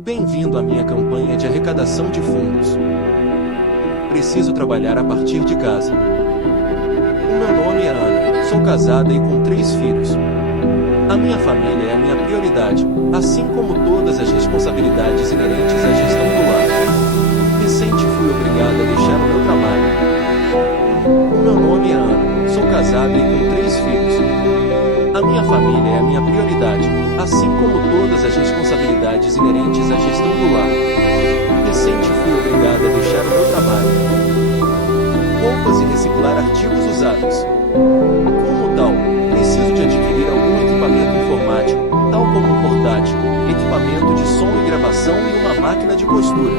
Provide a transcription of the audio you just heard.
Bem-vindo à minha campanha de arrecadação de fundos. Preciso trabalhar a partir de casa. O meu nome é Ana, sou casada e com 3 filhos. A minha família é a minha prioridade, assim como todas as responsabilidades inerentes à gestão do lar. Recente fui obrigada a deixar o meu trabalho. O meu nome é Ana, sou casada e com 3 filhos. A minha família é a minha prioridade, assim como todas as responsabilidades inerentes à gestão do lar. Recente fui obrigada a deixar o meu trabalho. Roupas e reciclar artigos usados. Como tal, preciso de adquirir algum equipamento informático, tal como um portátil, equipamento de som e gravação e uma máquina de costura.